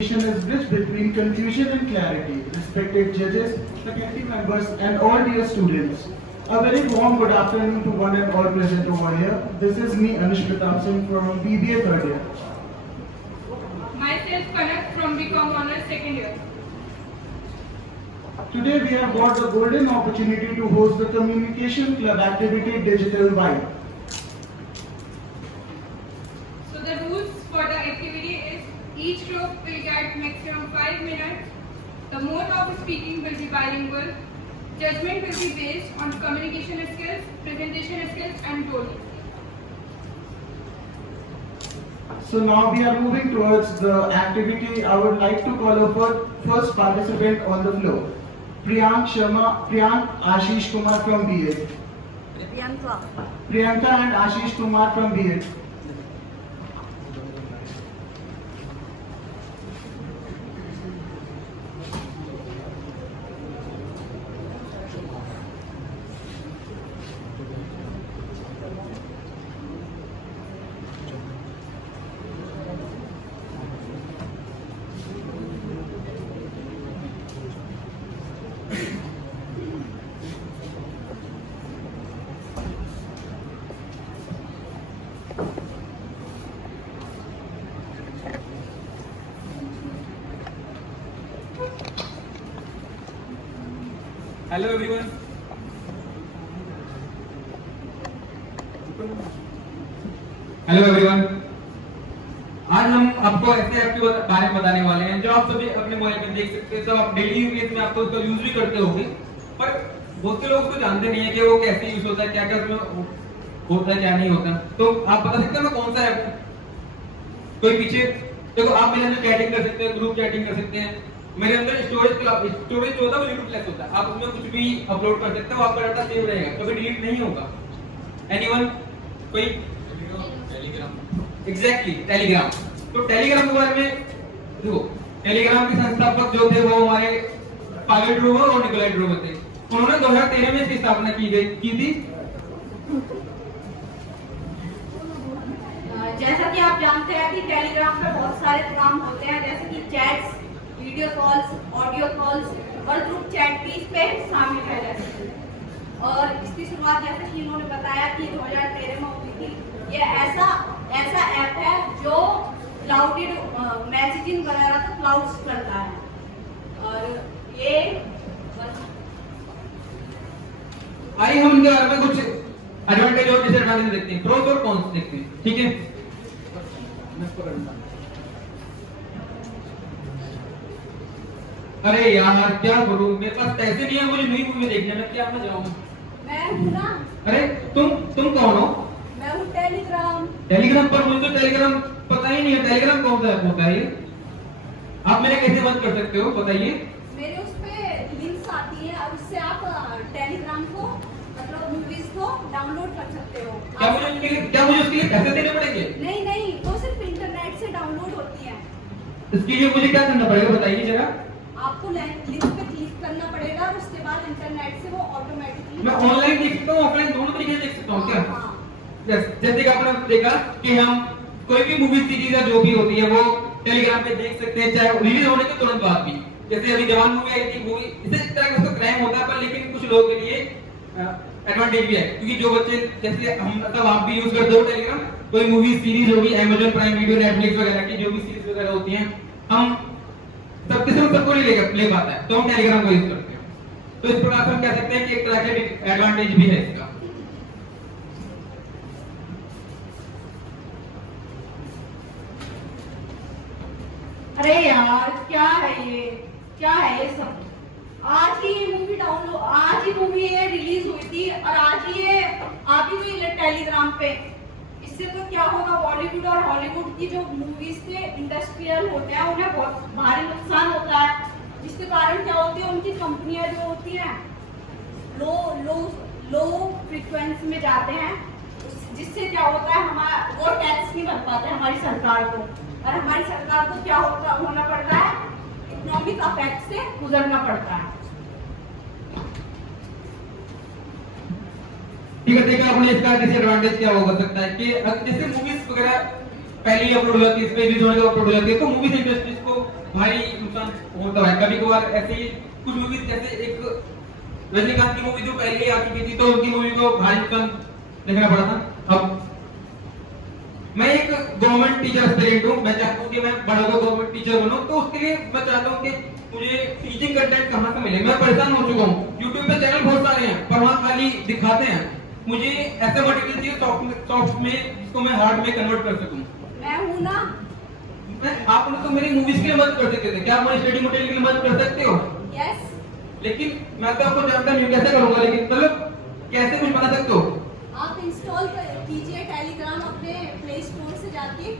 Is bridge between confusion and clarity. Respected judges, faculty members, and all dear students. A very warm good afternoon to one and all present over here. This is me, Anush Pratap Singh from BBA third year. Myself, Kanak from BCom Honors second year. Today we have got the golden opportunity to host the Communication Club activity Digital Vibe. So the rules for the activity is each group will get maximum 5 minutes. The mode of speaking will be bilingual. Judgment will be based on communication skills, presentation skills and role. So now we are moving towards the activity. I would like to call up first participant on the floor. Priyank Ashish Kumar from BA. Priyanka and Ashish Kumar from BA. Hello everyone. Hello everyone. आज हम आपको ऐसे ऐप के बारे में बताने वाले हैं जो आप सभी अपने मोबाइल में देख सकते हैं। सब आप डेली यूज में आपको उसका यूज भी करते होंगे, पर बहुत से लोग उसको जानते नहीं है कि वो कैसे यूज होता है, क्या क्या उसमें होता है, क्या नहीं होता। तो आप बता सकते हैं कौन सा ऐप है? कोई पीछे देखो, आप मेरे अंदर चैटिंग कर सकते हैं, ग्रुप चैटिंग कर सकते हैं। मेरे अंदर स्टोरेज जो होता है वो लिमिटलेस होता है। आप उसमें कुछ भी अपलोड कर सकते हो, आपका डाटा सेव रहेगा, कभी डिलीट नहीं होगा। एनीवन? कोई? टेलीग्राम। Exactly, Telegram. तो टेलीग्राम के बारे में देखो, टेलीग्राम के संस्थापक जो थे वो हमारे पावेल ड्रोवर और निकोलाई ड्रोवर थे। उन्होंने 2013 में इसकी स्थापना की थी। जैसा कि आप जानते हैं कि टेलीग्राम पे बहुत सारे काम होते हैं, जैसे कि chats, video calls, audio calls और ग्रुप चैट भी इस पे शामिल है जैसे। और इसकी शुरुआत जैसे कि इन्होंने बताया कि 2013 में हुई थी। ये ऐसा ऐप है जो क्लाउडेड मैसेजिंग वगैरह तो क्लाउड्स करता है। और ये आइए हम इनके बारे में कुछ एडवांटेज और डिसएडवांटेज देखते हैं, प्रोस और कॉन्स देखते हैं। ठीक है, अरे यार क्या करूं, मेरे पास पैसे नहीं है मुझे नई मूवी देखने में, क्या मैं जाऊं? मैं हूं ना। अरे तुम कौन हो? मैं हूं टेलीग्राम। टेलीग्राम पर मुझे तो टेलीग्राम पता ही नहीं है। टेलीग्राम कौन सा ऐप होता है ये? आप मेरे कैसे मदद कर सकते हो बताइए? मेरे उस पे लिंक्स आती है, अब इससे आप टेलीग्राम को मतलब मूवीज को डाउनलोड कर सकते हो। क्या मुझे उसके लिए पैसे देने पड़ेंगे? नहीं, वो सिर्फ इंटरनेट से डाउनलोड होती है। इसके लिए मुझे क्या करना पड़ेगा बताइए जरा? आपको लिंक पे क्लिक करना पड़ेगा और उसके बाद इंटरनेट से वो ऑटोमेटिकली। मैं ऑनलाइन देख सकता हूँ, ऑफलाइन दोनों तरीके से देख सकता हूँ क्या? हाँ। जैसे कि आपने देखा कि हम कोई भी मूवी सीरीज या जो भी होती है वो टेलीग्राम पे देख सकते हैं, चाहे रिलीज होने के तुरंत बाद भी। जैसे अभी जवान मूवी आई थी, मूवी इसी तरह का क्राइम होता है, पर लेकिन कुछ लोगों के लिए एडवांटेज भी है, क्योंकि जो बच्चे जैसे हम मतलब आप भी यूज करते हो टेलीग्राम, कोई मूवी सीरीज होगी, Amazon प्राइम वीडियो, नेटफ्लिक्स वगैरह की जो भी सीरीज वगैरह होती हैं, हम सबको नहीं ले पाता है, तो हम टेलीग्राम को यूज करते हैं। तो इस प्रकार से हम कह सकते हैं कि एक तरह का एडवांटेज भी है इसका। अरे यार क्या है ये सब? आज ही ये मूवी ये रिलीज हुई थी और आज ही ये आ भी हुई है टेलीग्राम पे। इससे तो क्या होगा, बॉलीवुड और हॉलीवुड की जो मूवीज के इंडस्ट्रियल होते हैं उन्हें बहुत भारी नुकसान होता है, जिसके कारण क्या होती है, उनकी कंपनियां जो होती हैं लो फ्रीक्वेंसी में जाते हैं, जिससे क्या होता है हमारा वो टैक्स नहीं भर पाते हमारी सरकार को, और हमारी सरकार को क्या होना पड़ता है, इकोनॉमिक अफेक्ट से गुजरना पड़ता है। ठीक है, देखा आपने इसका डिसएडवांटेज क्या हो सकता है कि जैसे मूवीज वगैरह पहले ही अपलोड हो जाती है, इस पे रिलीज होने के बाद अपलोड हो जाती है, तो मूवीज इंडस्ट्रीज को भारी नुकसान होता है। कभी कभार ऐसे ही कुछ मूवीज जैसे एक रजनीकांत की मूवी जो पहले ही आ चुकी थी तो उनकी मूवी को भारी नुकसान देखना पड़ा था। अब मैं एक गवर्नमेंट टीचर एस्पिरेंट हूँ, मैं चाहता हूँ कि मैं बड़ा होकर गवर्नमेंट टीचर बनूं, तो उसके लिए मैं चाहता हूँ कि मुझे टीचिंग कंटेंट कहाँ से मिले। मैं परेशान हो चुका हूँ, यूट्यूब पे चैनल बहुत सारे हैं पर वहाँ खाली दिखाते हैं। मुझे ऐसा मटेरियल चाहिए सॉफ्ट में जिसको मैं हार्ड में कन्वर्ट कर सकूँ। मैं हूँ ना। आप लोग तो मेरी मूवीज के लिए मदद कर सकते थे, क्या आप मेरी स्टडी मटेरियल के लिए मदद कर सकते हो? यस। लेकिन मैं तो आपको जानता नहीं कैसे करूंगा, लेकिन मतलब कैसे कुछ बना सकते हो? आप इंस्टॉल कीजिए टेलीग्राम अपने प्ले स्टोर से जाके।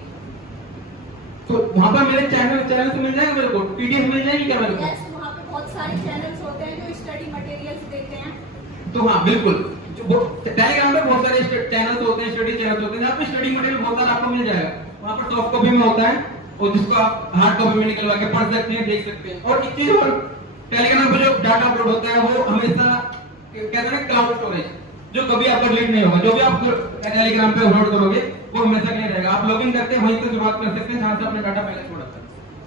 तो वहाँ पर मेरे चैनल से मिल जाएगा मेरे को, पीडीएफ मिल जाएगी क्या मेरे को? यस, वहाँ पे बहुत सारे चैनल्स होते हैं जो स्टडी मटेरियल्स देते हैं। तो हाँ बिल्कुल, टेलीग्राम पे बहुत सारे चैनल्स होते हैं, स्टडी चैनल्स होते हैं जहाँ पे स्टडी मटेरियल बहुत सारा आपको मिल जाएगा। वहाँ पर सॉफ्ट कॉपी में होता है और जिसको आप हार्ड कॉपी में निकलवा के पढ़ सकते हैं, देख सकते हैं। और एक चीज और, टेलीग्राम पे जो डाटा अपलोड होता है वो हमेशा कहते हैं ना क्लाउड स्टोरेज, जो कभी आपका डिलीट नहीं होगा। जो भी आप टेलीग्राम पे अपलोड करोगे वो हमेशा के लिए रहेगा। आप लॉगिन करते हैं वहीं से शुरुआत कर सकते हैं जहाँ से आपने डाटा पहले छोड़ा था।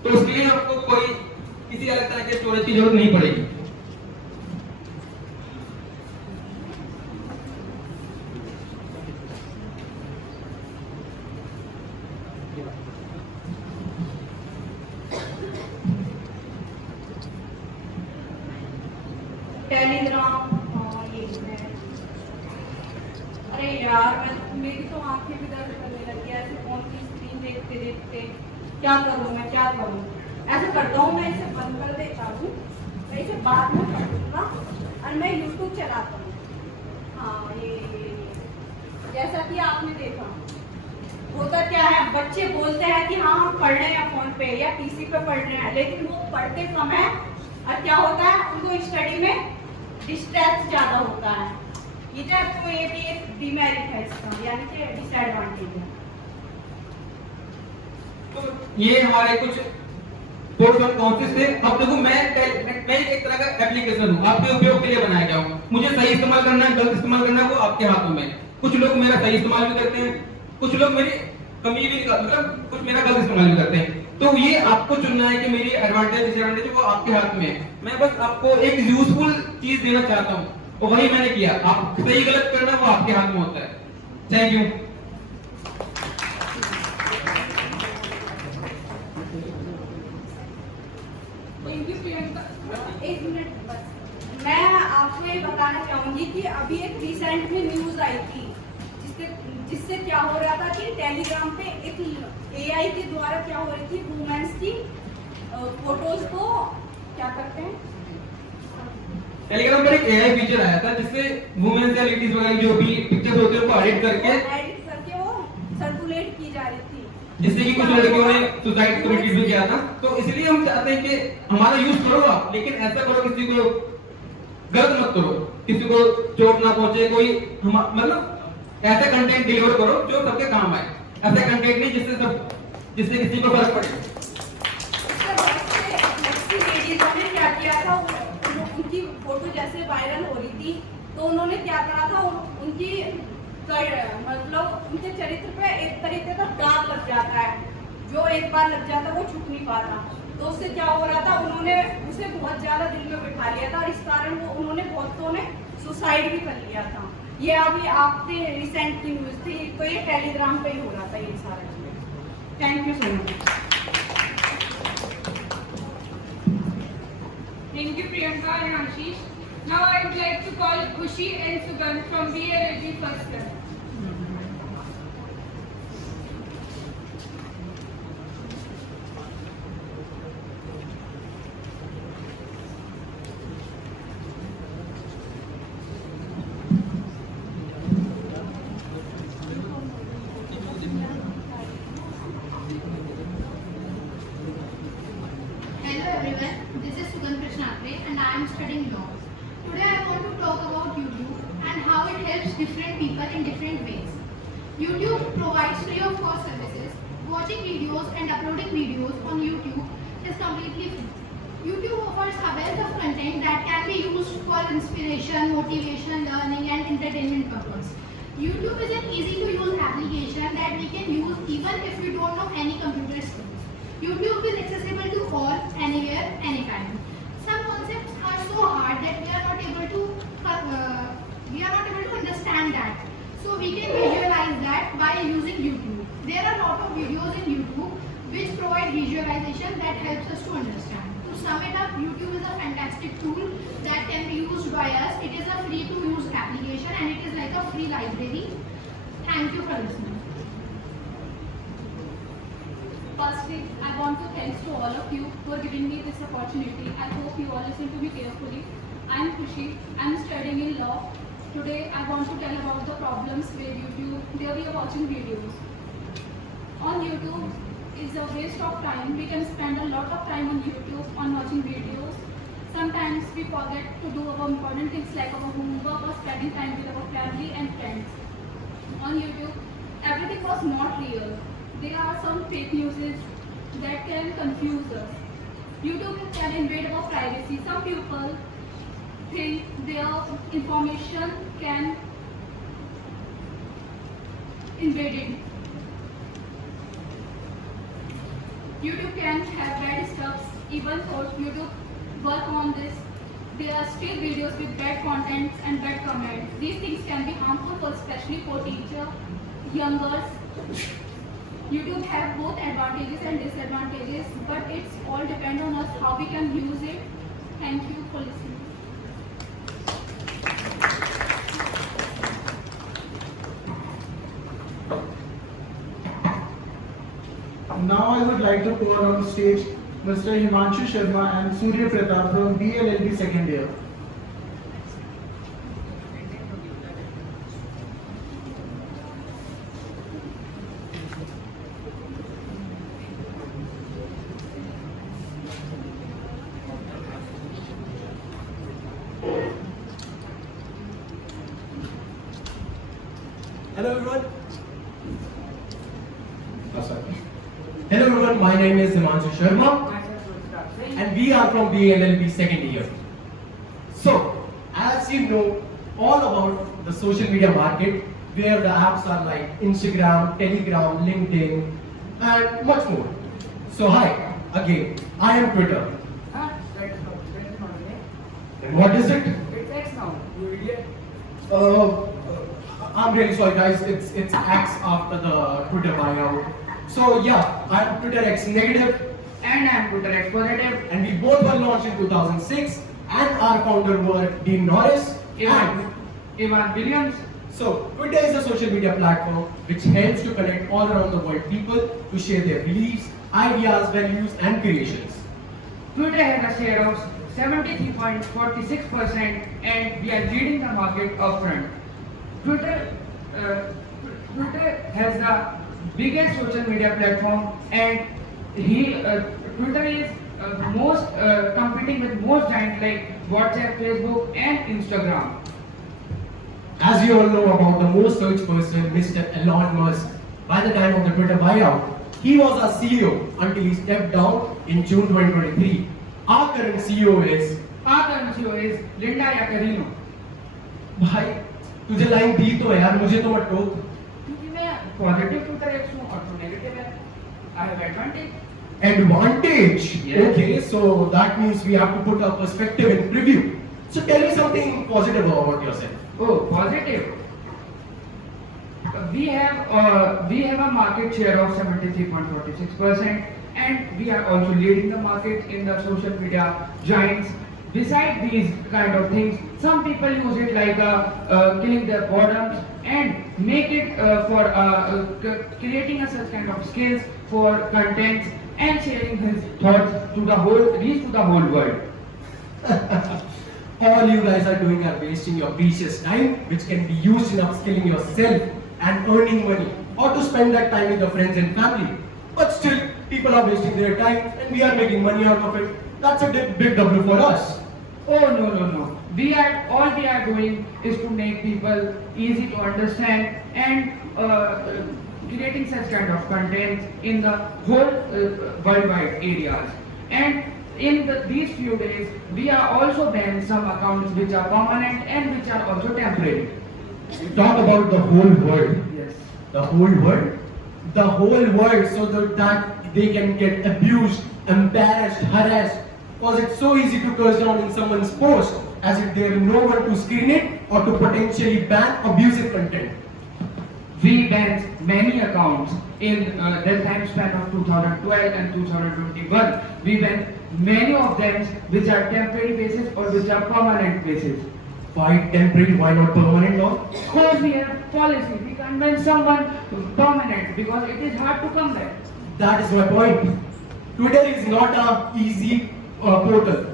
तो उसके लिए आपको कोई किसी अलग तरह के स्टोरेज की जरूरत नहीं पड़ेगी। टेलीग्राम, हाँ ये है। अरे यार मेरी तो आंखें भी दर्द करने लगी है ऐसे फोन की स्क्रीन देखते देखते। क्या करूँ मैं, क्या करूँ? ऐसा करता हूँ, मैं इसे बंद कर देता हूँ, मैं इसे बाद में कर दूंगा और मैं यूट्यूब चलाता हूँ। हाँ ये जैसा कि आपने देखा, होता क्या है, बच्चे बोलते हैं कि हाँ हम पढ़ रहे हैं फोन पे या पीसी पे पढ़ रहे हैं, लेकिन वो पढ़ते कम है और क्या होता है उनको स्टडी में डिस्ट्रैक्ट ज्यादा होता है। तो ये भी एक डिमेरिट है इसका, यानी कि डिसएडवांटेज है। तो ये हमारे कुछ प्रोस और कॉन्स थे। अब देखो मैं एक तरह का एप्लीकेशन हूँ, आपके उपयोग के लिए बनाया गया हूँ। मुझे सही इस्तेमाल करना है, गलत इस्तेमाल करना है, वो आपके हाथों में। कुछ लोग मेरा सही इस्तेमाल भी करते हैं, कुछ लोग मेरी कमी भी मतलब कुछ मेरा गलत इस्तेमाल भी करते हैं। तो ये आपको चुनना है कि मेरी एडवांटेज डिसएडवांटेज वो आपके हाथ में है। मैं बस आपको एक यूजफुल चीज देना चाहता हूँ और वही मैंने किया। आप सही गलत करना वो आपके हाथ में होता है। Thank you. Thank you Priyanka. एक मिनट बस, मैं आपको ये बताना चाहूंगी कि अभी एक रिसेंट में न्यूज आई थी जिससे क्या हो रहा था कि टेलीग्राम पे एक एआई के द्वारा क्या हो रही थी, वुमेन्स की फोटोज को क्या करते हैं, टेलीग्राम पर एक एआई फीचर आया था जिससे वुमेन्स या लेडीज वगैरह जो भी पिक्चर्स होते हैं उनको एडिट करके वो सर्कुलेट की जा रही थी, जिससे कि कुछ लड़कियों ने सुसाइड कमिट भी किया था। तो इसलिए हम चाहते हैं कि हमारा यूज करो आप, लेकिन ऐसा करो किसी को गलत मत करो, किसी को चोट ना पहुंचे, कोई मतलब ऐसा कंटेंट डिलीवर करो जो सबके काम आए। ऐसा कंटेंट नहीं जिससे किसी को फर्क पड़े। लेडीजों ने क्या किया था, उनकी फोटो जैसे वायरल हो रही थी तो उन्होंने क्या करा था, उनकी मतलब उनके चरित्र पे एक तरीके का दाग लग जाता है, जो एक बार लग जाता वो छूट नहीं पाता। तो उससे क्या हो रहा था, उन्होंने उसे बहुत ज्यादा दिल में बिठा लिया था और इस कारण वो उन्होंने बहुतों ने सुसाइड भी कर लिया था। ये अभी आपके रिसेंट की न्यूज थी, तो ये टेलीग्राम पे ही हो रहा था ये सारा चीज। Thank you so much. Thank you, Priyanka and Ashish. Now I would like to call Khushi and Sugandh from BLG first year. Hello everyone, this is Sugandh Krishnatre and I am studying law. Today I want to talk about YouTube and how it helps different people in different ways. YouTube provides free of cost services. Watching videos and uploading videos on YouTube is completely free. YouTube offers a wealth of content that can be used for inspiration, motivation, learning and entertainment purpose. YouTube is an easy to use application that we can use even if we don't know any computer skills. YouTube is accessible to all, anywhere, anytime. Some concepts are so hard that we are not able to understand that. So we can visualize that by using YouTube. There are a lot of videos in YouTube which provide visualization that helps us to understand. To sum it up, YouTube is a fantastic tool that can be used by us. It is a free to use application and it is like a free library. Thank you for listening. Firstly, I want to thanks to all of you for giving me this opportunity. I hope you all listen to me carefully. I am Khushi. I am studying in law. Today, I want to tell about the problems with YouTube. There we are watching videos. On YouTube is a waste of time. We can spend a lot of time on YouTube on watching videos. Sometimes we forget to do our important things like our homework or spending time with our family and friends. On YouTube, everything was not real. There are some fake news that can confuse us. YouTube can invade our privacy. Some people think their information can invade it. YouTube can have bad stuff. Even though YouTube work on this, there are still videos with bad contents and bad comments. These things can be harmful, especially for teachers, youngers. YouTube have both advantages and disadvantages, but it's all depend on us how we can use it. Thank you for listening. Now I would like to call on stage Mr. Himanshu Sharma and Surya Pratap from BLLB second year. Hello everyone. Hello everyone, my name is Himanshu Sharma and we are from BLLB second year. So, as you know all about the social media market where the apps are like Instagram, Telegram, LinkedIn and much more. So hi, again, I am Twitter. And what is it? It's X now, you idiot. I'm really sorry guys, it's X after the Twitter buyout. So yeah, I'm Twitter X negative And I'm Twitter X positive. and we both were launched in 2006 and our founder were Dean Norris and Ivan Williams. so Twitter is a social media platform which helps to connect all around the world people to share their beliefs, ideas, values and creations. Twitter has a share of 73.46% and we are leading the market upfront. Twitter has the biggest social media platform and Twitter is most competing with most giants like WhatsApp, Facebook and Instagram. As you all know about the most searched person, Mr. Elon Musk, by the time of the Twitter buyout, he was our CEO until he stepped down in June 2023. Our current CEO is Our current CEO is Linda Yaccarino. भाई तुझे लाइन दी तो है यार मुझे तो मत टोक. क्योंकि मैं पॉजिटिव ट्विटर एक्स हूँ और तू नेगेटिव है. I have advantage. Advantage. Yes. Okay, so that means we have to put our perspective in preview. So tell me something positive about yourself. Oh, positive. We have a market share of 73.46% and we are also leading the market in the social media giants. Besides these kind of things, some people use it like killing their boredoms and make it for creating a such kind of skills for contents and sharing his thoughts to the whole world. All you guys are doing are wasting your precious time, which can be used in upskilling yourself and earning money, or to spend that time with your friends and family. But still, people are wasting their time and we are making money out of it. That's a big W for us. Oh no. All we are doing is to make people easy to understand and creating such kind of content in the whole worldwide areas. And in these few days, we are also banned some accounts which are permanent and which are also temporary. We talk about the whole world. Yes. The whole world? The whole world, so that they can get abused, embarrassed, harassed, because it's so easy to curse down in someone's post as if there is no one to screen it or to potentially ban abusive content. We banned many accounts in the time span of 2012 and 2021. We banned many of them which are temporary basis or which are permanent basis. Why temporary? Why not permanent law? Because we have policy, we can't ban someone permanent because it is hard to come back. That is my point. Twitter is not a easy portal.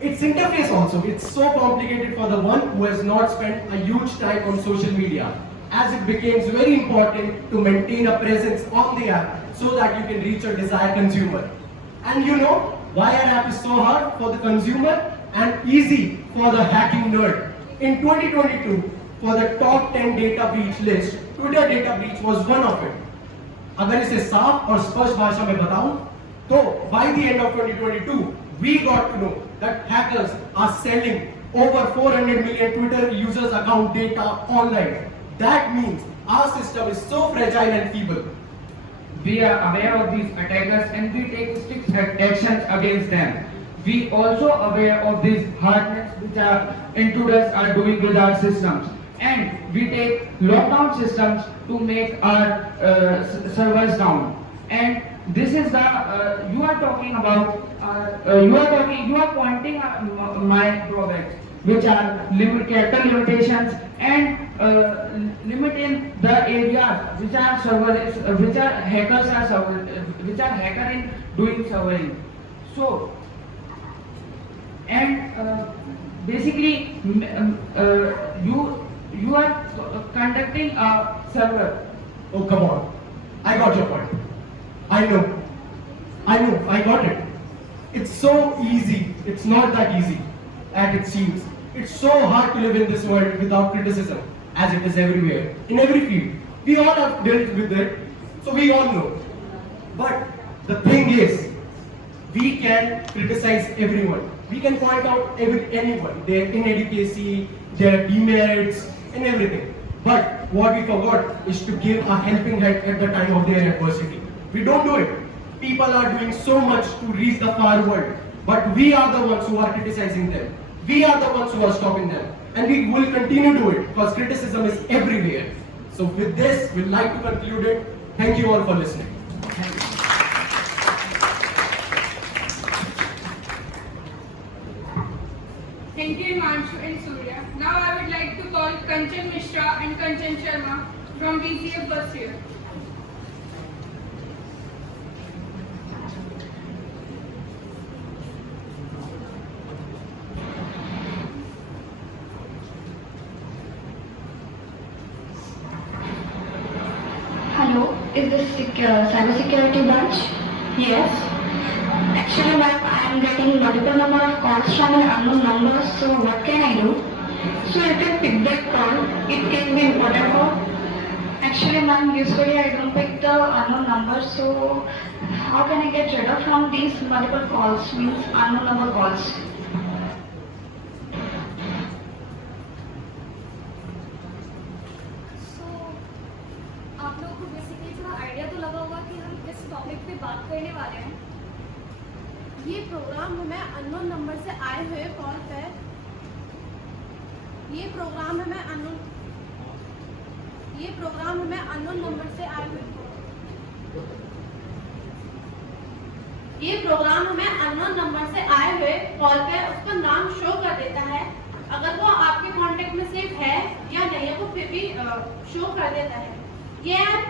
Its interface also, it's so complicated for the one who has not spent a huge time on social media, as it becomes very important to maintain a presence on the app so that you can reach your desired consumer. And you know why our app is so hard for the consumer and easy for the hacking nerd? In 2022, for the top 10 data breach list, Twitter data breach was one of it. अगर इसे साफ और स्पष्ट भाषा में बताऊं, तो by the end of 2022, we got to know that hackers are selling over 400 million Twitter users' account data online. That means our system is so fragile and feeble. We are aware of these attackers and we take strict actions against them. We also aware of these hardness which our intruders are doing with our systems. And we take lockdown systems to make our servers down. And this is the you are talking about you are pointing my drawbacks, which are capital limitations and limiting the areas which are servers, which are hackers are which are hacker in doing surveying. So and basically you are conducting a server. Oh, come on. I got your point. I know, I got it. It's so easy. It's not that easy as it seems. It's so hard to live in this world without criticism, as it is everywhere, in every field. We all have dealt with it, so we all know. But the thing is, we can criticize everyone. We can point out anyone, their inadequacy, their demerits, and everything. But what we forgot is to give a helping hand at the time of their adversity. We don't do it. People are doing so much to reach the far world, but we are the ones who are criticizing them. We are the ones who are stopping them. And we will continue to do it because criticism is everywhere. So with this, we'd like to conclude it. Thank you all for listening. Thank you, Himanshu and Surya. Now I would like to call Kanchan Mishra and Kanchan Sharma from BCA first year. Hello, is this cyber security branch? Yes. Actually, ma'am, I am getting multiple number of calls from an unknown number. So what can I do? So you can pick that call. It can be important call. Actually, ma'am, usually I don't pick the unknown number. So how can I get rid of from these multiple calls? Means unknown number calls. आप लोगों को बेसिकली थोड़ा आइडिया तो लगा होगा कि हम किस टॉपिक पे बात करने वाले हैं। ये प्रोग्राम हमें अननोन नंबर से आए हुए कॉल पे ये प्रोग्राम हमें अननोन नंबर से आए हुए कॉल पे उसका नाम शो कर देता है। अगर वो आपके कांटेक्ट में सेव है या नहीं है वो फिर भी शो कर देता है। ये ऐप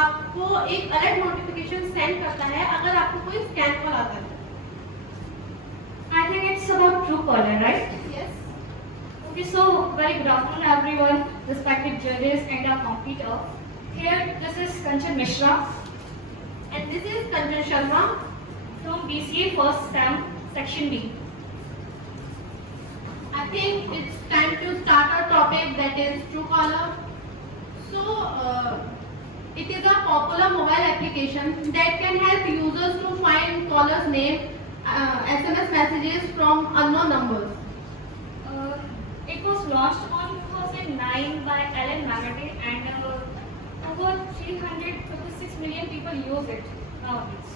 आपको एक अलर्ट नोटिफिकेशन सेंड करता है अगर आपको कोई स्कैम कॉल आता है। I think it's about Truecaller, right? Yes. Okay, so very good afternoon everyone, respected judges and our competitor. Here, this is Kanchan Mishra And this is Kanchan Sharma. from BCA First Sem, Section B. I think it's time to start our topic, that is Truecaller. So, it is a popular mobile application that can help users to find callers' name, SMS messages from unknown numbers. It was launched on 2009 by Alan Magaday and over 356 million people use it. Now please.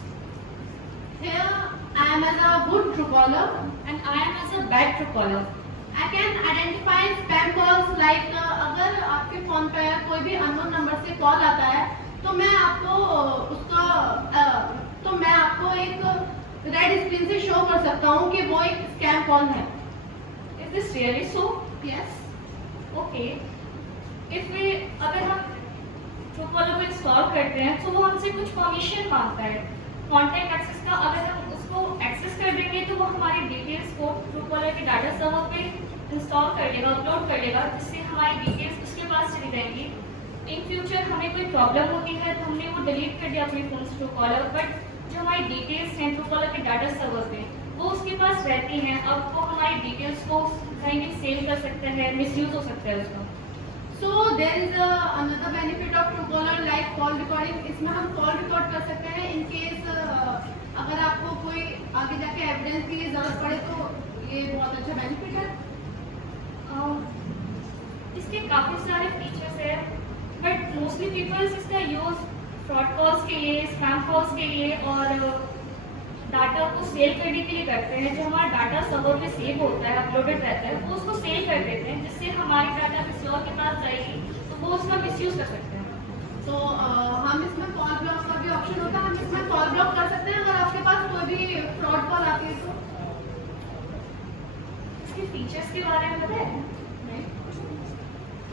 Here I am as a good Truecaller. And I am as a bad Truecaller. I can identify spam calls like अगर आपके फोन पे कोई भी unknown number से कॉल आता है तो मैं आपको एक रेड स्क्रीन से शो कर सकता हूँ कि वो एक स्कैम कॉल है। Is this really so? Yes. Okay. अगर हम Truecaller को इंस्टॉल करते हैं तो वो हमसे कुछ परमिशन मांगता है कॉन्टैक्ट एक्सेस का। अगर हम उसको एक्सेस कर देंगे तो वो हमारी डिटेल्स को Truecaller के डाटा सर्वर पे इंस्टॉल कर लेगा, अपलोड कर लेगा, जिससे हमारी डिटेल्स उसके पास चली जाएंगी। इन फ्यूचर हमें कोई प्रॉब्लम होती है तो हमने वो डिलीट कर दिया अपने फ़ोन से Truecaller, बट जो हमारी डिटेल्स हैं Truecaller के डाटा सर्वर पे वो उसके पास रहती हैं। अब वो हमारी डिटेल्स को कहीं भी सेल कर सकते हैं, मिसयूज हो सकता है उसका। So there is another benefit of Truecaller like call recording. इसमें हम कॉल रिकॉर्ड कर सकते हैं इन केस अगर आपको कोई आगे जाके एविडेंस की जरूरत पड़े तो ये बहुत अच्छा बेनिफिट है। इसके काफ़ी सारे फीचर्स हैं, बट मोस्टली पीपल्स इसका यूज़ फ्रॉड कॉल्स के लिए, स्पैम कॉल्स के लिए और डाटा को सेल करने के लिए करते हैं। जो हमारा डाटा सर्वर पे सेव होता है, अपलोडेड रहता है, वो उसको सेल कर देते हैं, जिससे हमारी डाटा किसी और के पास जाएगी तो वो उसका मिसयूज कर सकते हैं। तो हम इसमें कॉल ब्लॉक का भी ऑप्शन होता है, हम इसमें कॉल ब्लॉक कर सकते हैं अगर आपके पास कोई भी फ्रॉड कॉल आती है तो। इसके फीचर्स के बारे में पता है?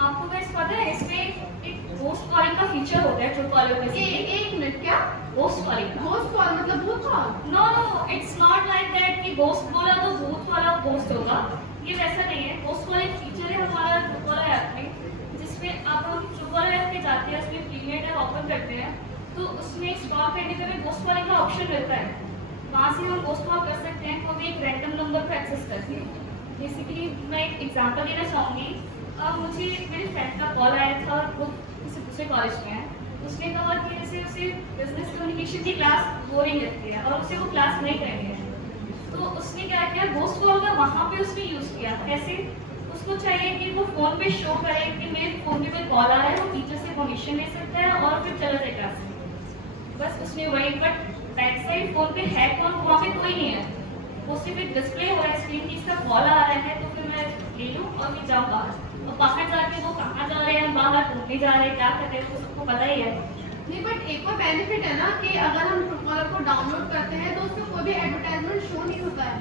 आपको वैसे पता है इसमें एक घोस्ट कॉलिंग का फीचर होता है Truecaller में। एक मिनट, क्या घोस्ट कॉलिंग? घोस्ट कॉल मतलब भूत call? No no, it's not like that कि घोस्ट बोला तो भूत वाला घोस्ट होगा, ये वैसा नहीं है। घोस्ट कॉल एक फीचर है हमारा Truecaller ऐप में, जिसमें अब हम Truecaller ऐप पे जाते हैं, उसमें प्रीमियम ऐप ओपन करते हैं तो उसमें इंस्टॉल करने पे हमें घोस्ट कॉलिंग का ऑप्शन मिलता है। वहाँ से हम घोस्ट कॉल कर सकते हैं, वो भी एक रैंडम नंबर पर एक्सेस करके। बेसिकली मैं एक एग्जांपल देना चाहूँगी। मुझे मेरे फ्रेंड का कॉल आया था, वो किसी दूसरे कॉलेज में है। उसने कहा कि जैसे उसे बिजनेस कम्युनिकेशन की क्लास बोरिंग लगती है और उसे वो क्लास नहीं करनी है, तो उसने क्या किया, घोस्ट कॉल का वहाँ पे उसने यूज़ किया। कैसे? उसको चाहिए कि वो फ़ोन पे शो करे कि मेरे फ़ोन पे कोई कॉल आ रहा है, वो टीचर से परमिशन ले सकता है और फिर चला जाए क्लास में। बस उसने वही, बट बैक साइड फ़ोन पे है कौन, वहाँ पे कोई नहीं है। वो सिर्फ एक डिस्प्ले हो रहा है स्क्रीन की, इसका कॉल आ रहा है तो फिर मैं ले लूँ और मैं जाऊँ बाहर। और बाहर जाके वो कहाँ जा रहे हैं, बाहर घूमने जा रहे हैं, क्या कर रहे हैं, वो सबको पता ही है। नहीं, बट एक और बेनिफिट है ना कि अगर हम Truecaller को डाउनलोड करते हैं तो उसमें कोई भी एडवर्टाइजमेंट शो नहीं होता है।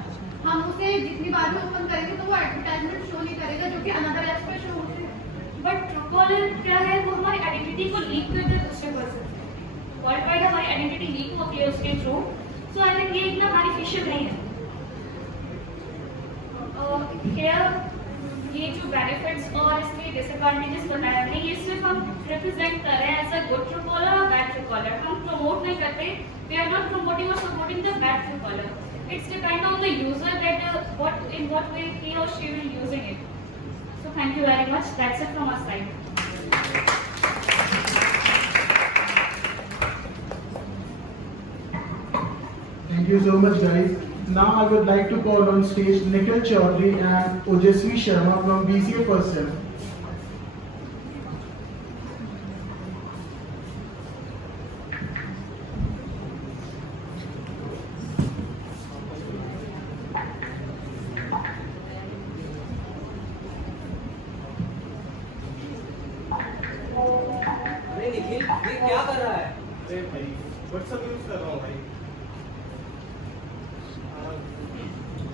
हम उसे जितनी बार भी ओपन करेंगे तो वो एडवर्टाइजमेंट शो नहीं करेगा, जो कि अनदर ऐप पे शो होते हैं। बट Truecaller क्या है, वो हमारी आइडेंटिटी को लीक कर दे दूसरे पर्सन से। वर्ल्ड वाइड हमारी आइडेंटिटी लीक होती है उसके थ्रू, सो आई थिंक ये इतना बेनिफिशियल नहीं है। ये जो बेनिफिट्स और इसके डिसएडवांटेजेस बताए हमने, ये सिर्फ हम रिप्रेजेंट कर रहे हैं एज अ गुड Truecaller और बैड Truecaller। हम प्रमोट नहीं करते, वी आर नॉट प्रमोटिंग और supporting the bad Truecaller। It's depend on the user that what way he or she will using it. So thank you very much. That's it from our side. Thank you so much, guys. Now I would like to call on stage Nikhil Chaudhary and Ojasvi Sharma from BCA First Sem. अरे निखिल, ये क्या कर रहा है? अरे भाई WhatsApp use कर रहा हूँ भाई।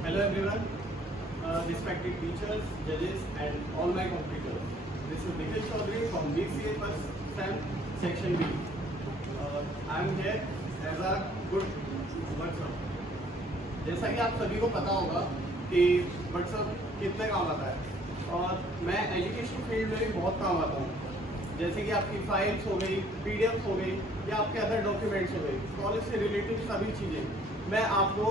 Hello everyone, respected teachers, judges and all my competitors. This is Nikhil Chaudhary from BCA First Sem Section B. I am here as a good WhatsApp. जैसा कि आप सभी को पता होगा कि WhatsApp कितने काम आता है और मैं एजुकेशन फील्ड में भी बहुत काम आता हूँ। जैसे कि आपकी फाइल्स हो गई, पीडीएफ हो गई या आपके अदर डॉक्यूमेंट्स हो गई, कॉलेज से रिलेटेड सभी चीज़ें मैं आपको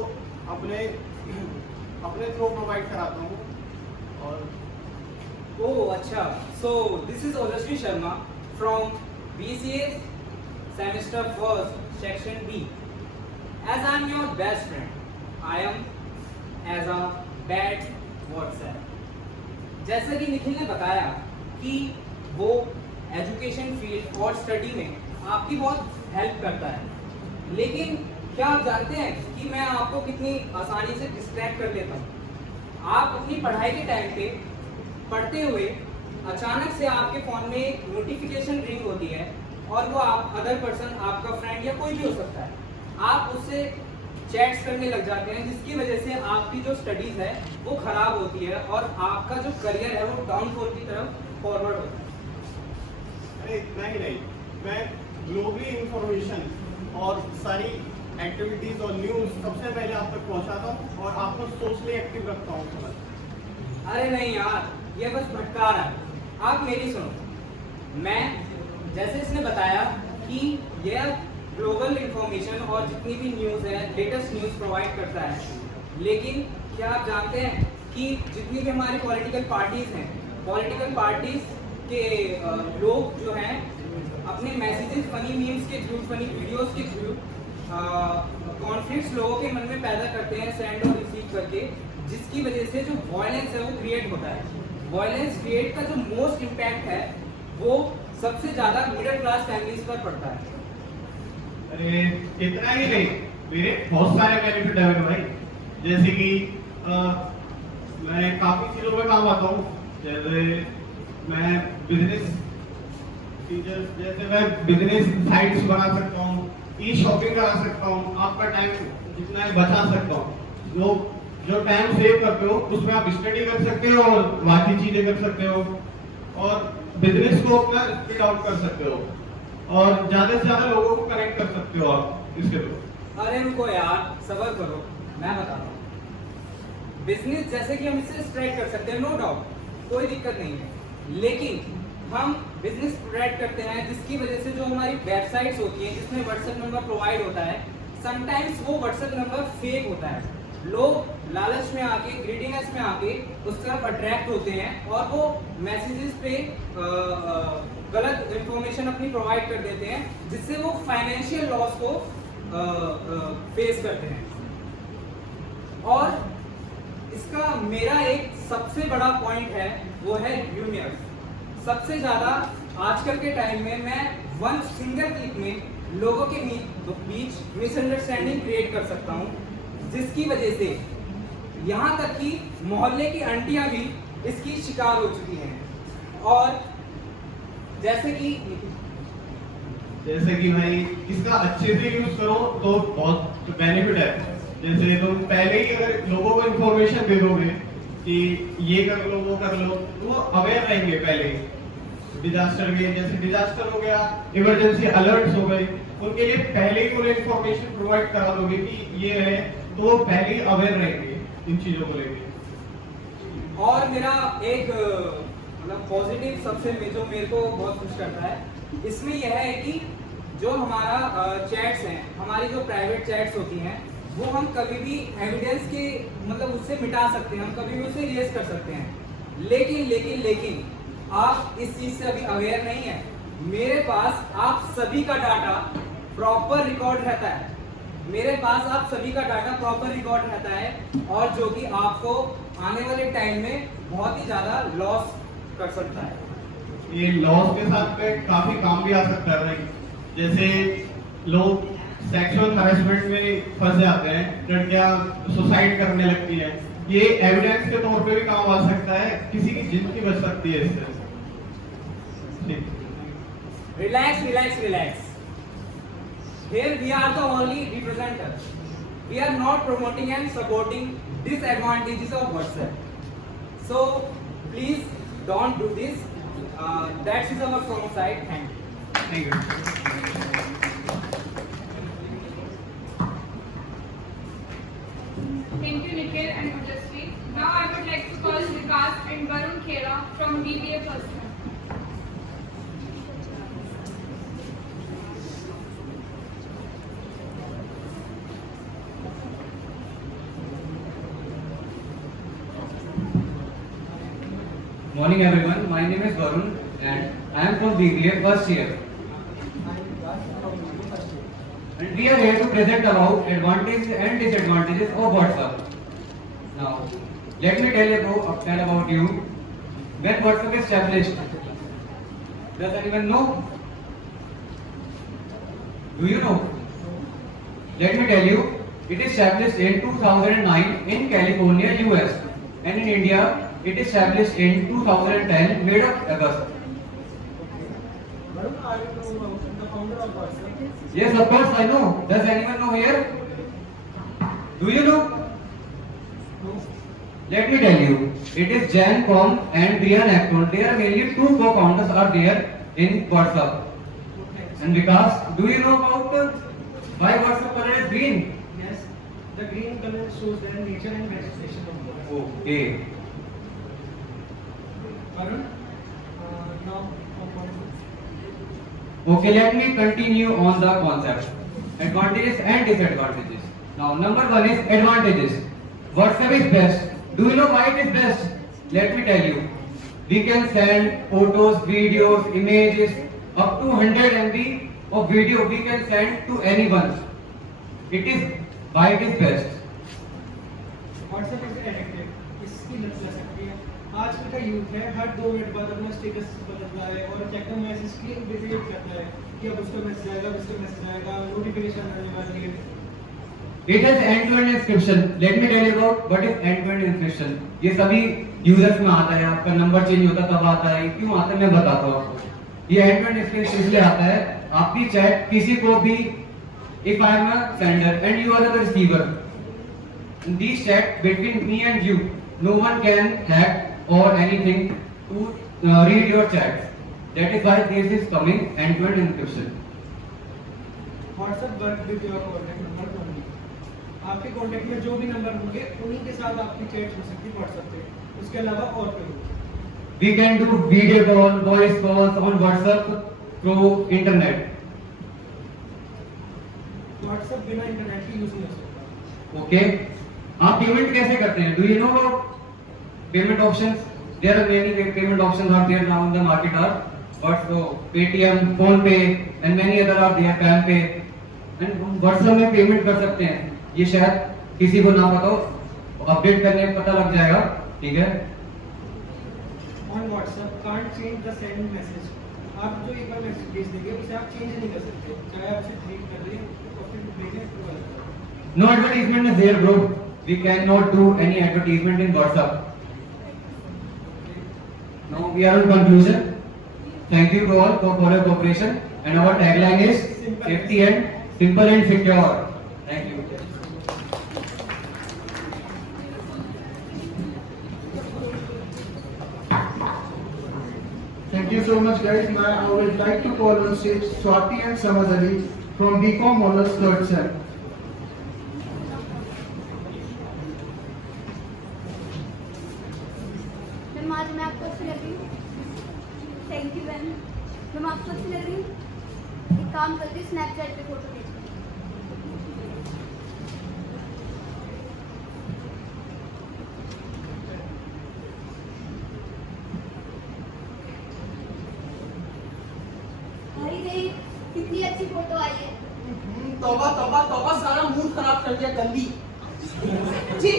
अपने थ्रू प्रोवाइड कराता हूँ। और ओह अच्छा, so this is Ojasvi Sharma from BCA Semester First Section B. As I am your best friend, I am as a bad WhatsApp. जैसा कि निखिल ने बताया कि वो एजुकेशन फील्ड और स्टडी में आपकी बहुत हेल्प करता है, लेकिन क्या आप जानते हैं कि मैं आपको कितनी आसानी से डिस्ट्रैक्ट कर लेता हूँ? आप अपनी पढ़ाई के टाइम पे पढ़ते हुए अचानक से आपके फ़ोन में एक नोटिफिकेशन रिंग होती है और वो आप अदर पर्सन, आपका फ्रेंड या कोई भी हो सकता है, आप उससे चैट्स करने लग जाते हैं, जिसकी वजह से आपकी जो स्टडीज़ है वो ख़राब होती है और आपका जो करियर है वो डाउनफॉल की तरफ फॉरवर्ड होता है। अरे इतना ही नहीं, मैं ग्लोबली इंफॉर्मेशन और सारी एक्टिविटीज और न्यूज़ सबसे पहले आप तक पहुंचाता हूं और आपको सोशली एक्टिव रखता हूं समझ। अरे नहीं यार, ये बस भटका रहा है। आप मेरी सुनो। मैं जैसे इसने बताया कि यह ग्लोबल इंफॉर्मेशन और जितनी भी न्यूज़ है, लेटेस्ट न्यूज़ प्रोवाइड करता है, लेकिन क्या आप जानते हैं कि जितनी भी हमारी पॉलिटिकल पार्टीज़ हैं, पॉलिटिकल पार्टीज़ के लोग जो हैं अपने मैसेजेस फनी मीम्स के थ्रू, फनी वीडियोस के थ्रू कॉन्फ्लिक्ट्स लोगों के मन में पैदा करते हैं, सेंड और रिसीव करके, जिसकी वजह से जो वायलेंस है वो क्रिएट होता है। वायलेंस क्रिएट का जो मोस्ट इम्पैक्ट है वो सबसे ज़्यादा मिडिल क्लास फैमिलीज पर पड़ता है। अरे इतना ही नहीं, मेरे बहुत सारे बेनिफिट है मेरे भाई। जैसे कि मैं काफ़ी चीज़ों में काम आता हूँ। जैसे मैं बिजनेस फीचर्स, जैसे मैं बिजनेस साइट्स बना सकता हूँ, ई शॉपिंग करा सकता हूँ, आपका टाइम जितना है बचा सकता हूँ। जो टाइम सेव करते हो उसमें आप स्टडी कर सकते हो और बाकी चीज़ें कर सकते हो और बिजनेस को अपना स्प्लिट आउट कर सकते हो और ज़्यादा से ज़्यादा लोगों को कनेक्ट कर सकते हो आप इसके थ्रू। अरे रुको यार, सब्र करो, मैं बताता हूँ। बिजनेस जैसे कि हम इससे स्प्रेड कर सकते हैं, नो डाउट, कोई दिक्कत नहीं है, लेकिन हम बिजनेस प्रोवाइड करते हैं जिसकी वजह से जो हमारी वेबसाइट्स होती हैं जिसमें व्हाट्सएप नंबर प्रोवाइड होता है, समटाइम्स वो व्हाट्सएप नंबर फेक होता है। लोग लालच में आके, ग्रीडीनेस में आके उस तरफ अट्रैक्ट होते हैं और वो मैसेजेस पे गलत इंफॉर्मेशन अपनी प्रोवाइड कर देते हैं, जिससे वो फाइनेंशियल लॉस को फेस करते हैं। और इसका मेरा एक सबसे बड़ा पॉइंट है, वो है ह्यूमर। सबसे ज़्यादा आजकल के टाइम में मैं वन सिंगल क्लिक में लोगों के बीच मिसअंडरस्टैंडिंग क्रिएट कर सकता हूँ, जिसकी वजह से यहाँ तक कि मोहल्ले की आंटियाँ भी इसकी शिकार हो चुकी हैं। और जैसे कि भाई इसका अच्छे से यूज करो तो बहुत बेनिफिट है। जैसे तुम पहले ही अगर लोगों को इन्फॉर्मेशन दे दोगे कि ये कर लो वो कर लो, तो वो अवेयर रहेंगे पहले ही। डिजास्टर के, जैसे डिजास्टर हो गया, इमरजेंसी अलर्ट्स हो गए, उनके लिए पहले ही उन्हें इन्फॉर्मेशन प्रोवाइड करा दोगे कि ये है, तो वो पहले ही अवेयर रहेंगे इन चीजों को लेकर। और मेरा एक मतलब पॉजिटिव सबसे जो मेरे को बहुत खुश करता है इसमें यह है कि जो हमारा चैट्स हैं, हमारी जो प्राइवेट चैट्स होती हैं, वो हम कभी भी एविडेंस के मतलब उससे मिटा सकते हैं, हम कभी भी उसे इरेज कर सकते हैं। लेकिन आप इस चीज से अभी अवेयर नहीं है। मेरे पास आप सभी का डाटा प्रॉपर रिकॉर्ड रहता है, मेरे पास आप सभी का डाटा प्रॉपर रिकॉर्ड रहता है, और जो कि आपको आने वाले टाइम में बहुत ही ज्यादा लॉस कर सकता है। ये लॉस के साथ में काफी काम भी आ सकता है भाई। जैसे लोग सेक्सुअल हैरेसमेंट में फंस जाते हैं, लड़कियां सुसाइड करने लगती हैं, ये एविडेंस के तौर पे भी काम आ सकता है, किसी की जिंदगी बच सकती है इससे। Relax. Here we are the only representatives. We are not promoting and supporting disadvantages of WhatsApp. So please don't do this. That is our from side. Thank you. Thank you, Nikhil and Ujasvi. Now I would like to call Vikas and Varun Khera from BBA First Sem. Morning everyone, my name is Varun and I am from BBA first year. And we are here to present about advantages and disadvantages of WhatsApp. Now, let me tell you about you. When WhatsApp is established, does anyone know? Do you know? let me tell you, it is established in 2009 in California, US, and in India, it is established in 2010, mid of August. Varun, are you the founder of WhatsApp? Yes, of course I know. Does anyone know here? Do you know? Let me tell you, it is Jan Kom and Brian Acton. There are mainly two co-founders are there in WhatsApp. And Vikas, do you know about why WhatsApp color is green? Yes, the green color shows their nature and manifestation of God. Okay. Varun, now Okay, let me continue on the concept. Advantages and disadvantages. Now, number one is advantages. WhatsApp is best. Do you know why it is best? Let me tell you. We can send photos, videos, images, up to 100 MB of video we can send to anyone. It is why it is best. WhatsApp is addictive. इसकी लत लग सकती है। आजकल का यूथ है हर 2 मिनट बाद अपना स्टेटस बदल रहा है और चेक मैसेज की डिलीट करता है कि अब उसका मैसेज आएगा, उसका मैसेज आएगा, नोटिफिकेशन आने वाली है। It has end-to-end encryption. Let me tell you about what is end-to-end encryption. ये सभी यूजर्स में आता है, आपका नंबर चेंज होता तब आता है, क्यों आता है मैं बताता हूँ आपको। ये end-to-end encryption इसलिए आता है, आपकी चैट किसी को भी, if I am a sender and you are the receiver, in this chat between me and you, no one can hack or anything to read your chats. That is why this is coming end-to-end encryption. WhatsApp work with your contact number only. आपके कॉन्टेक्ट में जो भी नंबर होंगे उन्हीं के साथ आपकी चैट हो सकती है WhatsApp पे, उसके अलावा और कोई। We can do video call, voice calls on WhatsApp through internet. WhatsApp बिना इंटरनेट के यूज नहीं हो सकता। Okay. आप पेमेंट कैसे करते हैं? Do you know about payment options? There are many payment options are there now in the market are, but Paytm, PhonePe and many other are there, FamPay. And WhatsApp में पेमेंट कर सकते हैं। ये शायद किसी को ना पता हो, अपडेट करने में पता लग जाएगा, ठीक है? On WhatsApp can't change the send message. आप जो एक बार मैसेज भेज देंगे उसे आप चेंज नहीं कर सकते, चाहे आप उसे डिलीट कर दें और फिर भेजें। No advertisement is there, bro. We cannot do any advertisement in WhatsApp. Now we are on conclusion. Thank you to all for your cooperation. And our tagline is safety and simple and secure. Thank you. Thank you so much, guys. Now I would like to call on stage Swati and Samad Ali from BCom Honors 3rd Sem. Ma'am आज मैं आपको अच्छी लग रही हूँ। Thank you ma'am. Ma'am आपको अच्छी लग रही हूँ। एक काम करती हूँ, स्नैपचैट पे फोटो भेज। भाई देख कितनी अच्छी फोटो आई है। तौबा तौबा तौबा, सारा मूड खराब कर दिया गंदी। जी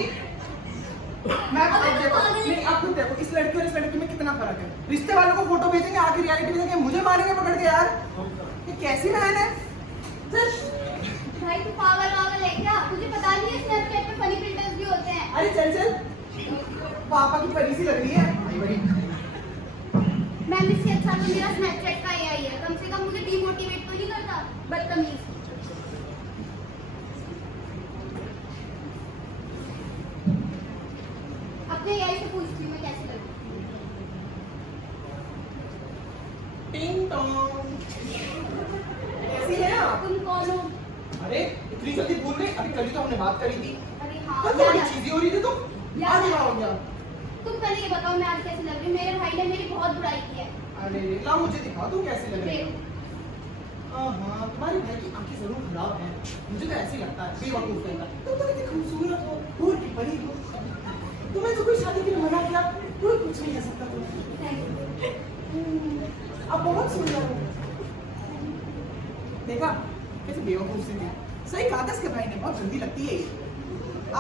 मैं नहीं, आप खुद देखो इस लड़की और इस लड़की में कितना फर्क है। रिश्ते वालों को फोटो भेजेंगे, आगे रियलिटी में देखेंगे मुझे मारेंगे पकड़ के। यार ये कैसी बहन है? भाई तू पागल वागल है क्या? तुझे पता नहीं है स्नैपचैट पे फनी फिल्टर्स भी होते हैं। अरे चल चल, पापा की परी सी लग रही है। मैम इससे अच्छा तो मेरा स्नैपचैट का एआई है, कम से कम मुझे डिमोटिवेट तो नहीं करता। बदतमीज। अपने एआई से पूछती हूँ मैं कैसी लगती टिंग टोंग, कैसी है आप? तुम कौन हो? अरे इतनी जल्दी भूल गई? अभी कल ही तो हमने बात करी थी। अरे हाँ कल थोड़ी चीजें हो रही थी तुम। याद है। हो गया। तुम पहले ये बताओ मैं आज कैसी लग रही हूँ? मेरे भाई ने मेरी बहुत बुराई की है। अरे ला मुझे दिखा तू कैसी लग रही है। देख। हाँ तुम्हारे भाई की आंखें जरूर खराब हैं, मुझे तो ऐसे ही लगता है। बेवकूफ कहना, तुम तो इतनी खूबसूरत हो, हूर की परी हो। तुम्हें तो कोई शादी के लिए मना किया, कोई कुछ नहीं कह सकता तुम। अब बहुत सुंदर हो। देखा कैसे बेवकूफ से थी। सही कागज के भाई ने, बहुत जल्दी लगती है ये।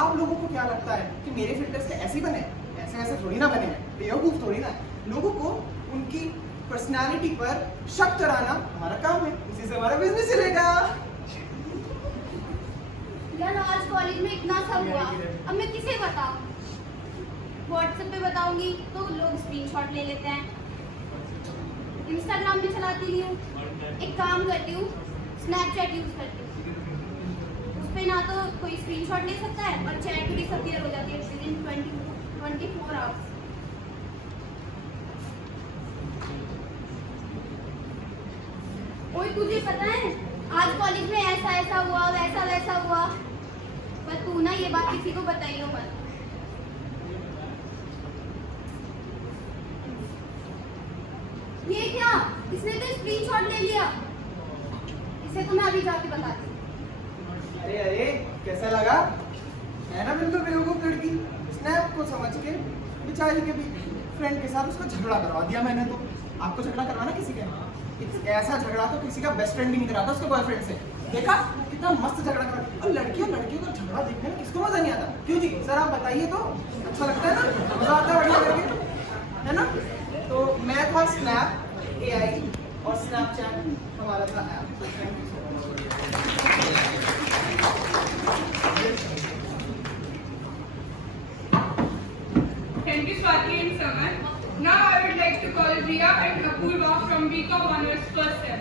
आप लोगों को क्या लगता है कि मेरे फिल्टर्स के ऐसे बने? ऐसे वैसे थोड़ी ना बने हैं, बेवकूफ थोड़ी ना। लोगों को उनकी पर्सनालिटी पर शक कराना हमारा काम है, इसी से हमारा बिजनेस चलेगा। यार आज कॉलेज में इतना सब हुआ, अब मैं किसे बताऊं? व्हाट्सएप पे बताऊंगी तो लोग स्क्रीनशॉट ले लेते हैं। इंस्टाग्राम भी चलाती नहीं हूँ, एक काम करती हूँ, स्नैपचैट यूज करती हूँ। उस पे ना तो कोई स्क्रीनशॉट ले सकता है और चैट भी डिसअपीयर हो जाती है विद इन 24 आवर्स। ओए तुझे पता है आज कॉलेज में ऐसा ऐसा हुआ, वैसा वैसा हुआ, पर तू ना ये बात किसी को बताइयो मत। ये क्या? इसने तो स्क्रीनशॉट ले लिया। इसे तो मैं अभी जाके बताती हूँ। अरे अरे कैसा लगा? है ना बिल्कुल बेवकूफ लड़की। स्नैप को समझ के बेचारी के भी फ्रेंड के साथ उसको झगड़ा करवा दिया मैंने। तो आपको झगड़ा करवाना किसी के ऐसा झगड़ा तो किसी का बेस्ट फ्रेंड भी नहीं कराता उसके बॉयफ्रेंड से। देखा कितना मस्त झगड़ा करा। और लड़कियों का झगड़ा देखने में किसको मजा नहीं आता? क्यों जी सर आप बताइए तो, अच्छा लगता है ना, मजा आता है बढ़िया करके, है ना? तो मैं था स्नैप AI और स्नैपचैट हमारा था app. Thank you so Thank you, Swati and Saman. Now I would like to call Riya and Apurva from BCom Honors first sem.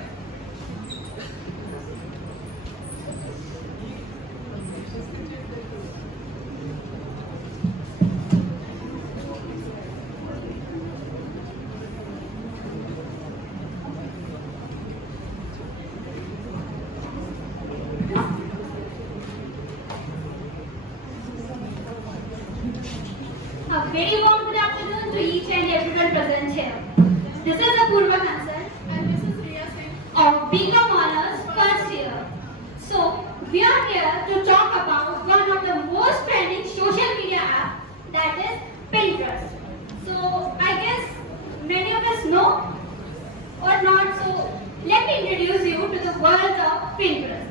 A very warm good afternoon to each and everyone present here. This is Apurva Hansal And this is Riya Singh. of BCom Honors first year. So we are here to talk about one of the most trending social media app, that is Pinterest. So I guess many of us know or not. So let me introduce you to the world of Pinterest.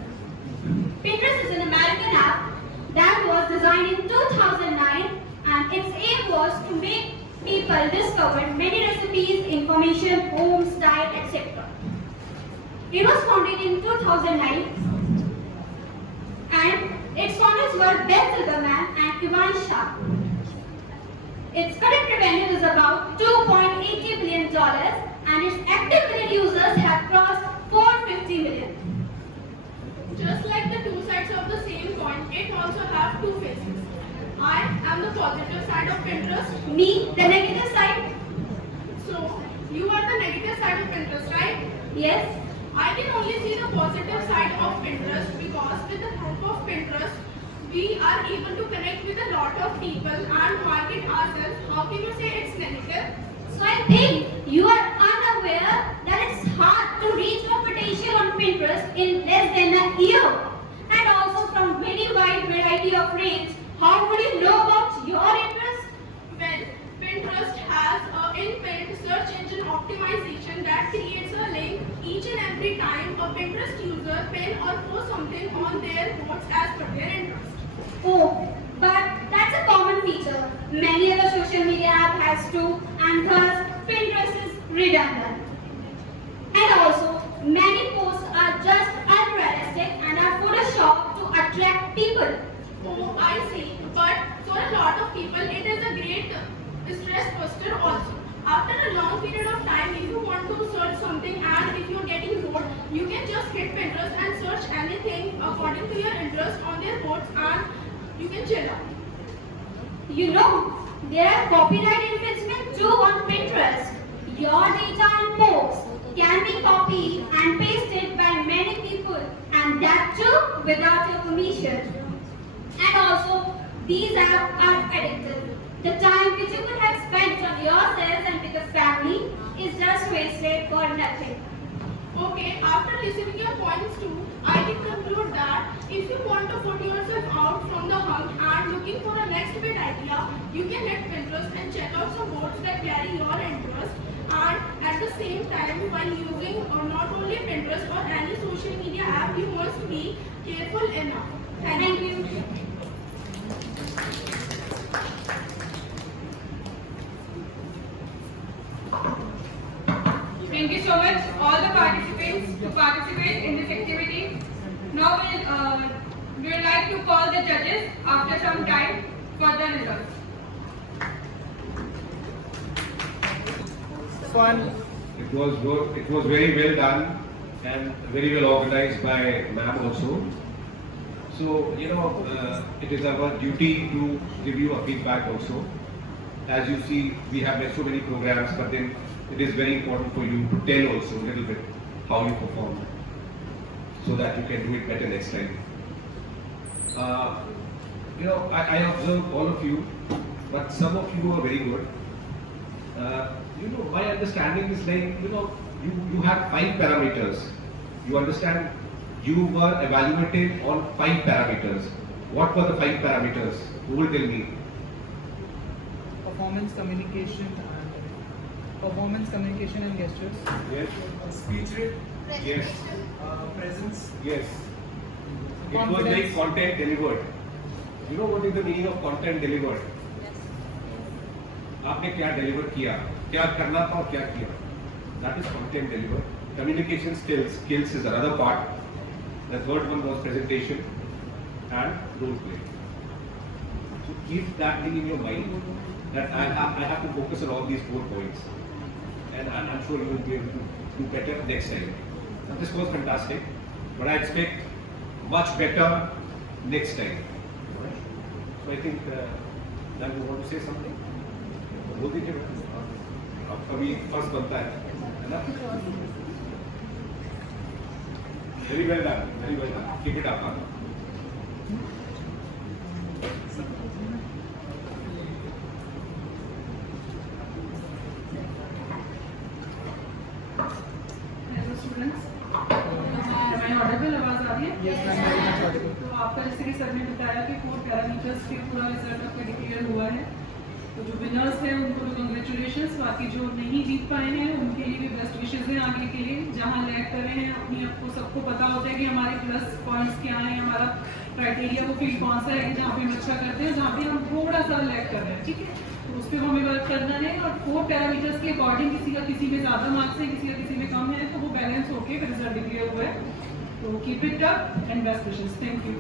Pinterest is an American app that was designed in 2009, and its aim was to make people discover many recipes, information, homes, diet, etc. It was founded in 2009, and its founders were Ben Silverman and Ivan Shah. Its current revenue is about $2.80 billion, and its active million users have crossed 450 million. Just like the two sides of the same coin, it also has two faces. I am the positive side of Pinterest. Me, the negative side. So, you are the negative side of Pinterest, right? Yes. I can only see the positive side of Pinterest because with the help of Pinterest, we are able to connect with a lot of people and market ourselves. How can you say it's negative? So I think you are unaware that it's hard to reach your potential on Pinterest in less than a year, and also from very wide variety of range. How would you know about your interest? Well, Pinterest has an inbuilt search engine optimization that creates a link each and every time a Pinterest user pin or post something on their post as per their interest. Oh, but that's a common feature. Many other social media app has too, and thus Pinterest is redundant. And also, many posts are just unrealistic and are photoshopped to attract people. Oh, I see. But for a lot of people, it is a great stress buster also. After a long period of time, if you want to search something and if you're getting bored, you can just hit Pinterest and search anything according to your interest on their posts and you can chill out. You know, there are copyright infringement too on Pinterest. Your data and posts can be copied and pasted by many people, and that too without your permission. And also, these apps are addictive. The time which you could have spent on yourself and with your family is just wasted for nothing. Okay, after listening your points too, I can conclude that if you want to put yourself out from the hump and looking for a next big idea, you can hit Pinterest and check out some boards that carry your interest. And at the same time, while using not only Pinterest or any social media app, you must be careful enough. Thank you. Thank you so much, all the participants, to participate in this activity. Now we would like to call the judges after some time for the results. Fun. It was very well done and very well organized by ma'am also. So it is our duty to give you a feedback also. As you see, we have made so many programs, but then it is very important for you to tell also a little bit how you perform, so that you can do it better next time. I observe all of you, but some of you are very good. My understanding is like, you have 5 parameters. You understand? You were evaluated on 5 parameters. What were the 5 parameters? Who will tell me? Performance, communication, and gestures. Yes. Speech rate. Yes. Presence. Yes. It was like content delivered. You know what is the meaning of content delivered? आपने क्या deliver किया, क्या करना था और क्या किया? That is content delivered. Communication skills is another part. The third one was presentation and role play. So keep that thing in your mind that I have to focus on all these 4 points, and I'm sure you will be able to do better next time. Now, this was fantastic, but I expect much better next time. So I think now you want to say something? बोल दीजिए, अब अभी फर्स्ट बनता है ना? Very well done, very well done. Keep it up. Hello students. Am I audible? आवाज आ रही है? Yes, ma'am, very much audible. तो आपका जैसे कि सर ने बताया कि 4 पैरामीटर्स के पूरा रिजल्ट आपका डिक्लेयर हुआ है। तो जो विनर्स हैं उनको तो कंग्रेचुलेशंस, बाकी जो नहीं जीत पाए हैं उनके लिए भी बेस्ट विशेज हैं आगे के लिए। जहाँ लैग कर रहे हैं अपनी आपको सबको पता होता है कि हमारे प्लस पॉइंट्स क्या हैं, हमारा क्राइटेरिया वो फील्ड कौन सा है जहाँ पे हम अच्छा करते हैं, जहाँ पे हम थोड़ा सा लैग कर रहे हैं, ठीक है? तो उस पर हमें वर्क करना है और 4 पैरामीटर्स के अकॉर्डिंग किसी में ज़्यादा मार्क्स है, किसी में कम है, तो वो बैलेंस होके रिजल्ट डिक्लेयर हुआ है। तो keep it up and best wishes. Thank you.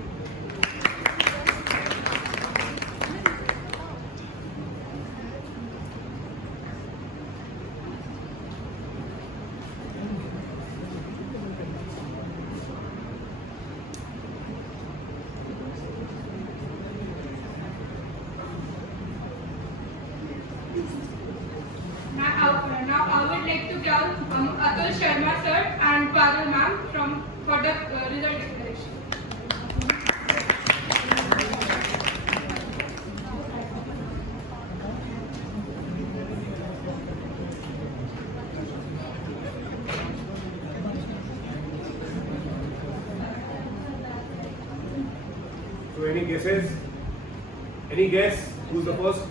Now I would like to call Atul Sharma sir and Parul ma'am for the result declaration. So any guesses? Any guess? Who's the first?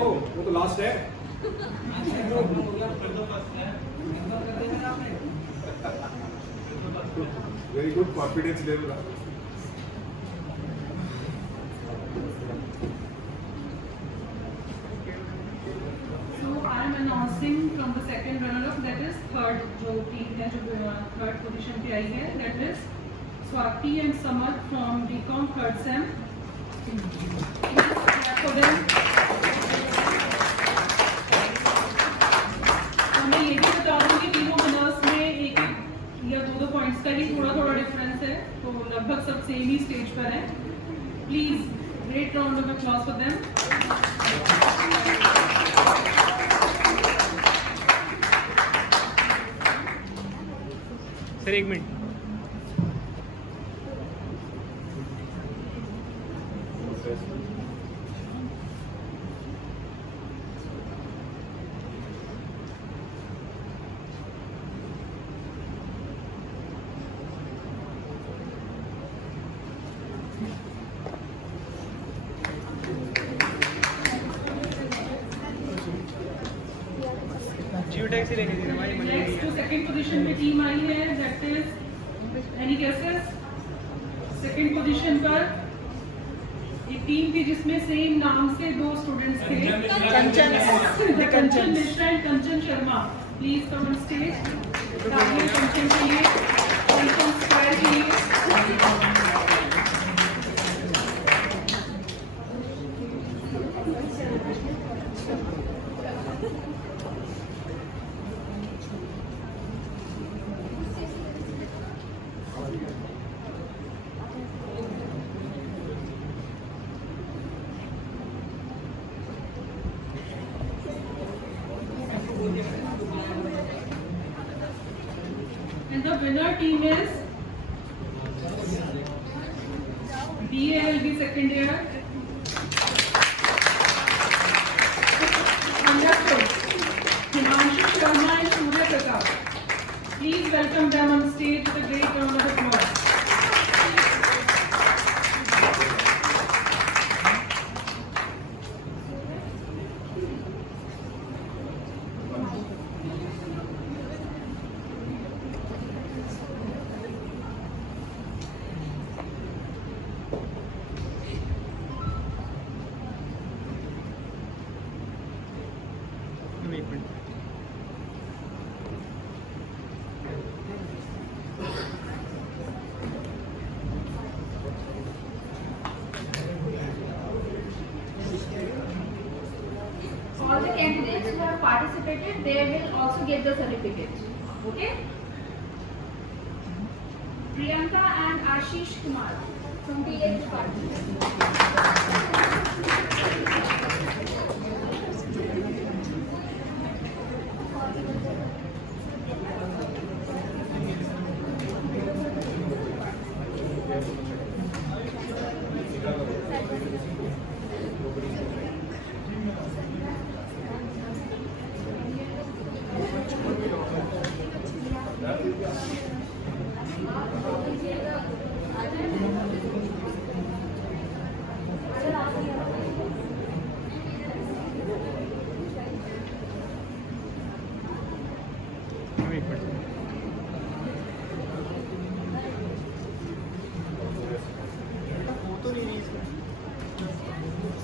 Oh, वो तो लास्ट है। Very good confidence level. So I am announcing from the second runner-up, that is third जो team है जो third position पे आई है, that is Swati and Samarth from BCom third sem. For them. मैं ये भी बता दूँ कि तीनों विनर्स में एक या 2 पॉइंट्स का ही थोड़ा डिफरेंस है, तो लगभग सब सेम ही स्टेज पर है। Please great round of applause for them. Sir 1 minute. Next तो सेकंड पोजीशन पे टीम आई है, that is any guesses? Second position पर एक टीम थी जिसमें सेम नाम से 2 स्टूडेंट्स थे, Kanchan Mishra and Kanchan Sharma. Please come on stage. तालियां फंक्शन के लिए, फंक्शन स्क्वायर के लिए। And the winner team is BALB second year. Conductor Himanshu Sharma and Surya Pratap. Please welcome them on stage with a great round of applause. All the candidates who have participated, they will also get the certificate. Okay? Priyanka and Ashish Kumar from PA department.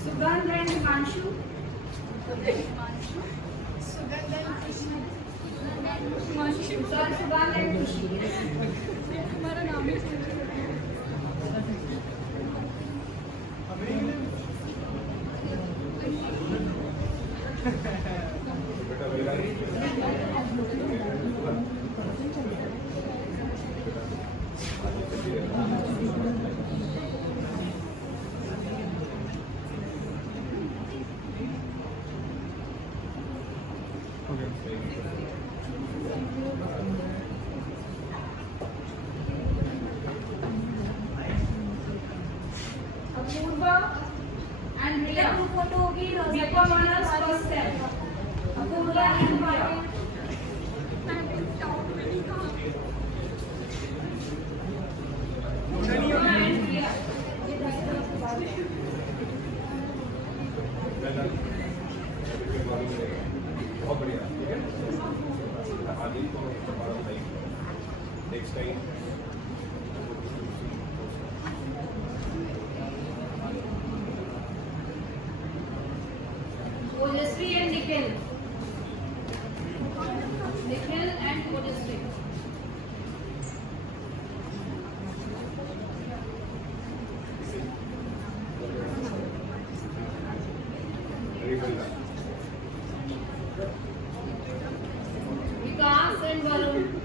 Sugandh and Himanshu. Sugandh and Khushi. हमारा नाम ही Apurva and Riya. Photo hogi. BCom honors first sem. Apurva and Riya. बहुत बढ़िया, ठीक है। आगे को हमारा भाई next time Ojasvi and Nikhil. Nikhil and Ojasvi. Vikas and Varun.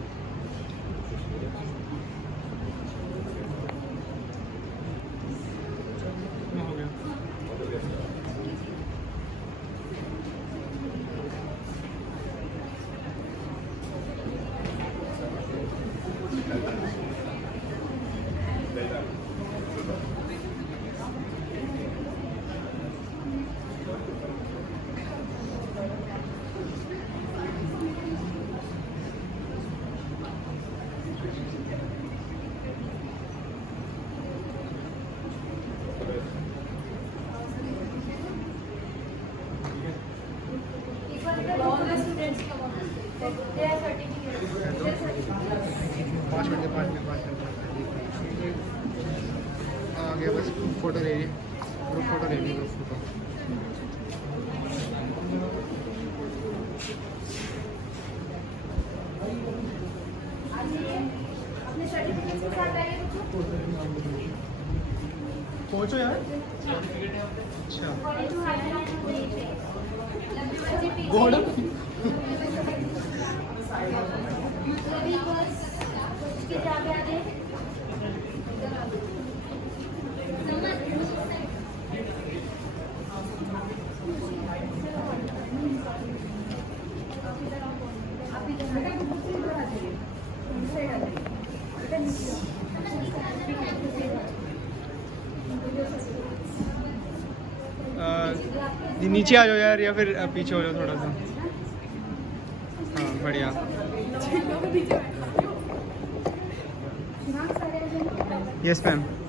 All the students come on. They are certificates. आ गया बस फोटो ले ली ग्रुप फोटो ले ली ग्रुप फोटो अपने सर्टिफिकेट के साथ आइए बच्चों। पहुंचो यार। अच्छा बोर्ड नीचे आ जाओ यार, या फिर पीछे हो जाओ थोड़ा सा। हाँ बढ़िया। Yes ma'am.